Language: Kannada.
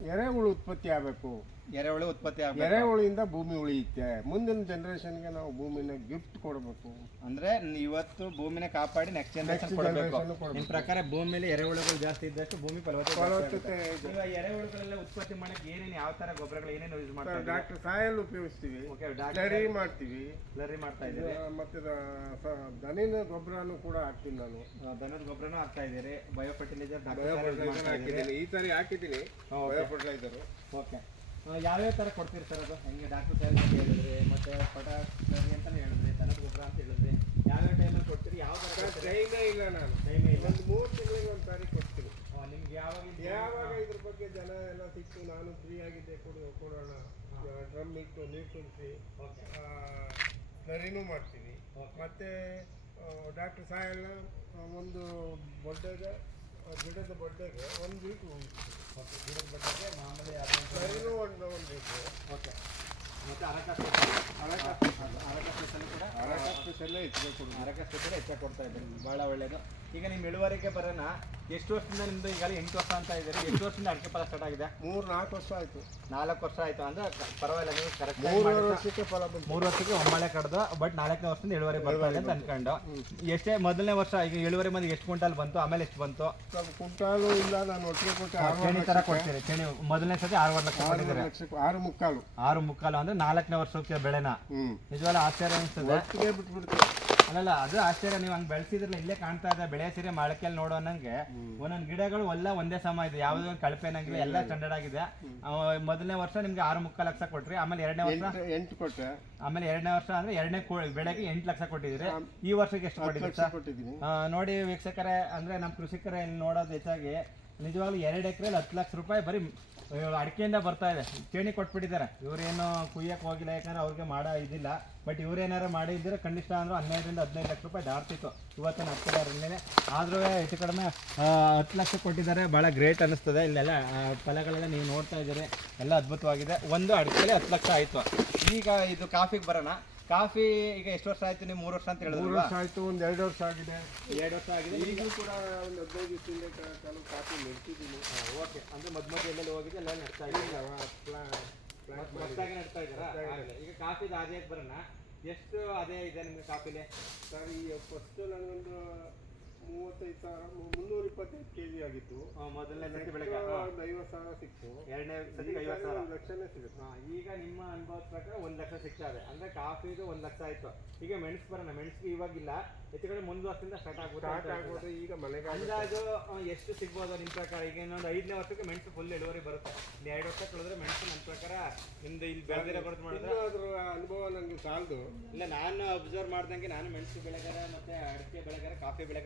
ಎರೆಹುಳು ಉತ್ಪತ್ತಿ ಆಗಬೇಕು. ಎರೆಹುಳು ಉತ್ಪತ್ತಿ ಆಗ್ತದೆ ಎರೆಹುಳಿಯಿಂದ ಭೂಮಿ ಉಳಿಯುತ್ತೆ. ಮುಂದಿನ ಜನರೇಷನ್ಗೆ ನಾವು ಭೂಮಿನ ಗಿಫ್ಟ್ ಕೊಡಬೇಕು. ಅಂದ್ರೆ ಇವತ್ತು ಭೂಮಿನ ಕಾಪಾಡಿ ನೆಕ್ಸ್ಟ್ ಜನರೇಷನ್ ಕೊಡಬೇಕು. ನಿಮ್ ಪ್ರಕಾರ ಭೂಮಿಲಿ ಎರೆಹುಳುಗಳು ಜಾಸ್ತಿ ಇದ್ದಷ್ಟು ಭೂಮಿ ಫಲವತ್ತತೆ ಎರೆಹುಳುಗಳೆಲ್ಲ ಉತ್ಪತ್ತಿ ಮಾಡಕ್ಕೆ ಏನೇನು ಯಾವ ತರ ಗೊಬ್ಬರಗಳು ಏನೇನು ಯೂಸ್ ಮಾಡ್ತಾರೆ ಡಾಕ್ಟರ್ ಸಾಯಲ್ ಉಪಯೋಗಿಸ್ತೀವಿ. ಓಕೆ ಸ್ಲರಿ ಮಾಡ್ತೀವಿ. ಲರಿ ಮಾಡ್ತಾ ಇದ್ದೀವಿ ಮತ್ತೆ ದನಿನ ಗೊಬ್ಬರನು ಕೂಡ ಹಾಕ್ತೀನಿ ನಾನು. ದನದ ಗೊಬ್ಬರನೂ ಹಾಕ್ತಾ ಇದ್ದೀರಿ. ಬಯೋ ಫರ್ಟಿಲೈಸರ್ ಈ ತರ ಹಾಕಿದ್ದೀನಿ. ಬಯೋ ಫರ್ಟಿಲೈಸರ್ ಓಕೆ ಯಾವ್ಯಾವ ಥರ ಕೊಡ್ತೀರಿ ಸರ್ ಅದು? ಹೆಂಗೆ ಡಾಕ್ಟರ್ ಸಾಹೇಬ್ ಅಂತ ಹೇಳಿದ್ರೆ ಮತ್ತೆ ಪಟ ಸರಿ ಅಂತ ಹೇಳಿದ್ರೆ ದನದ ಗೊಬ್ಬರ ಅಂತ ಹೇಳಿದ್ರೆ ಯಾವ್ಯಾವ ಟೈಮಲ್ಲಿ ಕೊಡ್ತೀರಿ? ಯಾವ ಥರ ಟೈಮೇ ಇಲ್ಲ ನಾನು. ಟೈಮೇ ಇಲ್ಲ. ಒಂದು ಮೂರು ತಿಂಗಳಿಗೆ ಒಂದು ಸಾರಿ ಕೊಡ್ತೀನಿ. ನಿಮ್ಗೆ ಯಾವಾಗ ಯಾವಾಗ ಇದ್ರ ಬಗ್ಗೆ ಜನ ಎಲ್ಲ ಸಿಕ್ತು ನಾನು ಫ್ರೀ ಆಗಿದ್ದೆ ಕೊಡು ಕೊಡೋಣ. ಡ್ರಮ್ ಇಟ್ಟು ನೀರು ತುಂಬಿಸಿ ಸರಿನೂ ಮಾಡ್ತೀನಿ. ಮತ್ತೆ ಡಾಕ್ಟರ್ ಸಾಯಲ್ಲ ಒಂದು ಬೊಡ್ಡೆಗೆ ಗಿಡದ ಬೊಡ್ಡೆಗೆ ಒಂದು ವೀಕ್ ಗಿಡದ ಬಟ್ಟೆಗೆ ಮಾಮೂಲಿ ಹದಿನೈದು ಸ್ಲರಿನೂ ಒಂದು ಒಂದು ಲೀಟ್ರು ಓಕೆ ಮತ್ತೆ ಅರಕ ಸ್ಪೆಷಲ್ ಅರಕ ಅರಕ ಸ್ಪೆಷಲ್ ಕೂಡ ಅರಕ ಸ್ಪೆಷಲ್ಲೇ ಇಟ್ಬೇಕು ಅರಕ ಸ್ಪೆಷಲ್ ಹೆಚ್ಚಾಗಿ ಕೊಡ್ತಾ ಇದ್ದೀರಿ ಭಾಳ ಒಳ್ಳೇದು ಈಗ ನಿಮ್ಮ ಇಳುವರಿಗೆ ಬರೋಣ. ಎಷ್ಟು ವರ್ಷದಿಂದ ನಿಮ್ದು ಈಗಾಗಲೇ ಎಂಟು ವರ್ಷ ಅಂತ ಇದ್ದೀರಿ ಎಷ್ಟು ವರ್ಷದಿಂದ ಅಡಿಕೆ ಫಲ ಸ್ಟಾರ್ಟ್ ಆಗಿದೆ? ಮೂರು ನಾಲ್ಕು ವರ್ಷ ಆಯ್ತು. ನಾಲ್ಕು ವರ್ಷ ಆಯ್ತು ಅಂದ್ರೆ ಪರವಾಗಿಲ್ಲ ನೀವು ಕರೆಕ್ಟ್ ಮೂರು ವರ್ಷಕ್ಕೆ ಫಲ ಬಂತು. ಮೂರು ವರ್ಷಕ್ಕೆ ಒಮ್ಮಳೆ ಕಡ್ದು ಬಟ್ ನಾಲ್ಕನೇ ವರ್ಷದಿಂದ ಇಳುವರಿ ಬರ್ತಾರೆ ಅಂತ ಅನ್ಕೊಂಡು. ಎಷ್ಟೇ ಮೊದಲನೇ ವರ್ಷ ಈಗ ಇಳುವರಿ ಮಂದಿ ಎಷ್ಟು ಕ್ವಿಂಟಲ್ ಬಂತು ಆಮೇಲೆ ಎಷ್ಟು ಬಂತು? ಕ್ವಿಂಟಾಲು ಇಲ್ಲ ನಾನು ಒಟ್ಟಿಗೆ ಕೊಟ್ಟೆ ಆರು ಚೇಣಿ ತರ ಕೊಡ್ತೀರಿ ಚೇಣಿ ಮೊದಲನೇ ಸತಿ ಆರು ಲಕ್ಷ ಆರು ಕೊಟ್ಟಿದ್ದೀರಿ ಲಕ್ಷಕ್ಕೆ ಆರು ಮುಕ್ಕಾಲು. ಆರು ಮುಕ್ಕಾಲು ಅಂದ್ರೆ ನಾಲ್ಕನೇ ವರ್ಷಕ್ಕೆ ಬೆಳೆನ. ನಿಜವಾಗ ನಿಜವಾಗ್ಲೂ ಆಶ್ಚರ್ಯ ಅನಿಸ್ತದೆ. ಒಟ್ಟಿಗೆ ಅಲ್ಲಲ್ಲ ಅದು ಆಶ್ಚರ್ಯ. ನೀವು ಹಂಗೆ ಬೆಳೆಸಿದ್ರಲ್ಲ ಇಲ್ಲೇ ಕಾಣ್ತಾ ಇದೆ ಬೆಳೆ ಸೀರೆ ಮಾಳಕೆಯಲ್ಲಿ ನೋಡೋ ನಂಗೆ ಒಂದೊಂದು ಗಿಡಗಳು ಎಲ್ಲ ಒಂದೇ ಸಮ ಇದೆ. ಯಾವುದೋ ಒಂದು ಕಳಪೆ ನಂಗಿಲ್ಲ ಎಲ್ಲ ಸ್ಟ್ಯಾಂಡರ್ಡ್ ಆಗಿದೆ. ಮೊದಲನೇ ವರ್ಷ ನಿಮ್ಗೆ ಆರು ಮುಕ್ಕಾಲು ಲಕ್ಷ ಕೊಟ್ರಿ ಆಮೇಲೆ ಎರಡನೇ ವರ್ಷ ಎಂಟು ಕೊಟ್ಟೆ ಆಮೇಲೆ ಎರಡನೇ ವರ್ಷ ಅಂದ್ರೆ ಎರಡನೇ ಬೆಳೆಗೆ ಎಂಟು ಲಕ್ಷ ಕೊಟ್ಟಿದ್ದೀರಿ. ಈ ವರ್ಷಕ್ಕೆ ಎಷ್ಟು ಕೊಟ್ಟಿದ್ದೀರಿ ನೋಡಿ ವೀಕ್ಷಕರೇ ಅಂದ್ರೆ ನಮ್ಮ ಕೃಷಿಕರೇ ಇಲ್ಲಿ ನೋಡೋದು ಹೆಚ್ಚಾಗಿ ನಿಜವಾಗ್ಲೂ ಎರಡು ಎಕರೆಲಿ ಹತ್ತು ಲಕ್ಷ ರೂಪಾಯಿ ಬರೀ ಅಡಿಕೆಯಿಂದ ಬರ್ತಾ ಇದೆ. ಚೇಣಿ ಕೊಟ್ಬಿಟ್ಟಿದ್ದಾರೆ. ಇವ್ರೇನು ಕುಯ್ಯಕ್ಕೆ ಹೋಗಿಲ್ಲ, ಯಾಕಂದ್ರೆ ಅವ್ರಿಗೆ ಮಾಡೋ ಇದಿಲ್ಲ. ಬಟ್ ಇವರೇನಾರು ಮಾಡಿ ಇದ್ದರೆ ಕನಿಷ್ಠ ಅಂದ್ರೆ ಹನ್ನೆರಡರಿಂದ ಹದಿನೈದು ಲಕ್ಷ ರೂಪಾಯಿ ದಾಟ್ತಿತ್ತು. ಇವತ್ತಿನ ಮೇಲೆ ಆದರೂ ಹೆಚ್ಚು ಕಡಿಮೆ ಹತ್ತು ಲಕ್ಷ ಕೊಟ್ಟಿದ್ದಾರೆ. ಭಾಳ ಗ್ರೇಟ್ ಅನ್ನಿಸ್ತದೆ. ಇಲ್ಲೆಲ್ಲ ಫಲಗಳೆಲ್ಲ ನೀವು ನೋಡ್ತಾ ಇದ್ದೀರಿ. ಎಲ್ಲ ಅದ್ಭುತವಾಗಿದೆ. ಒಂದು ಅಡಿಕೆಲಿ ಹತ್ತು ಲಕ್ಷ ಆಯಿತು. ಈಗ ಇದು ಕಾಫಿಗೆ ಬರೋಣ. ಕಾಫಿ ಈಗ ಎಷ್ಟು ವರ್ಷ ಆಯ್ತು ನೀವು ಮೂರು ವರ್ಷ ಅಂತ ಮೂರು ಹೇಳಿದ್ರಲ್ವಾ ವರ್ಷ ಆಯ್ತು ಒಂದು ಎರಡು ವರ್ಷ ಆಗಿದೆ. ಎರಡು ವರ್ಷ ಆಗಿದೆ. ಈಗಲೂ ಕೂಡ ಒಂದು ಹದಿನೈದು ದಿವಸದಿಂದ ಕಾಫಿ ನಿಲ್ತಿದ್ದೀನಿ ಓಕೆ ಅಂದ್ರೆ ಮಧ್ಯ ಮಧ್ಯ ಎಲ್ಲೆಲ್ಲಿ ಹೋಗಿದೆ? ಎಲ್ಲ ನಡ್ತಾ ಇದ್ದೀರಾ? ಮತ್ತಾಗಿ ನಡ್ತಾ ಇದ್ದೀರಾ ಆಗ್ಲಿ. ಈಗ ಕಾಫಿ ಆದಾಯಕ್ಕೆ ಬರೋಣ. ಎಷ್ಟು ಅದೇ ಇದೆ ನಿಮ್ಗೆ ಕಾಫಿಲೆ? ಸರ್ ಈ ಫಸ್ಟ್ ನನಗೊಂದು ಮೂವತ್ತೈದು ಸಾವಿರ ಮುನ್ನೂರ ಇಪ್ಪತ್ತೈದು ಕೆ ಜಿ ಆಗಿತ್ತು. ಆ, ಮೊದಲನೇ ಸತಿ ಬೆಳಗ್ಗೆ. ಒಂದು ಐವತ್ತು ಸಾವಿರ ಸಿಕ್ತು. ಎರಡನೇ ಸತಿ ಐವತ್ತು ಸಾರಿ ಸಾವಿರ. ಒಂದು ಲಕ್ಷನೇ ಸಿಗುತ್ತೆ. ಹಾ, ಈಗ ನಿಮ್ಮ ಅನುಭವದ ಪ್ರಕಾರ ಒಂದು ಲಕ್ಷ ಸಿಗ್ತಾ ಇದೆ. ಅಂದ್ರೆ ಕಾಫಿದು ಒಂದು ಲಕ್ಷ ಆಯ್ತು. ಈಗ ಮೆಣಸು ಬರೋಣ. ಮೆಣಸಿಗೆ ಇವಾಗಿಲ್ಲ. ಹೆಚ್ಚು ಕಡೆ ಮುಂದ್ ವರ್ಷದಿಂದ ಸ್ಟಾರ್ಟ್ ಆಗ್ಬೋದು ಈಗ ಮಳೆಗಾಲ ಅಂದಾಜು ಆ, ಎಷ್ಟು ಸಿಗ್ಬೋದು ನಿಮ್ಮ ಪ್ರಕಾರ? ಈಗ ಇನ್ನೊಂದು ಐದನೇ ವರ್ಷಕ್ಕೆ ಮೆಣಸು ಫುಲ್ ಇಳುವರಿ ಬರುತ್ತೆ. ಇನ್ನು ಎರಡು ವರ್ಷ ಕಳೆದ್ರೆ ಮೆಣಸು ನನ್ನ ಪ್ರಕಾರ ನಿಮ್ದು ಇಲ್ಲಿ ಬೆಳೆದಿರೋ ಬರೋದು ಮಾಡಿದ್ರೆ ಇನ್ನೂ ಅದ್ರ ಅನುಭವ ನನಗೆ ಸಾಲದು. ಇಲ್ಲ ನಾನು ಅಬ್ಸರ್ವ್ ಮಾಡ್ದಂಗೆ ನಾನು ಮೆಣಸು ಬೆಳೆಗಾರ ಮತ್ತೆ ಅಡಿಕೆ ಬೆಳೆಗಾರ ಕಾಫಿ ಬೆಳೆಗಾರ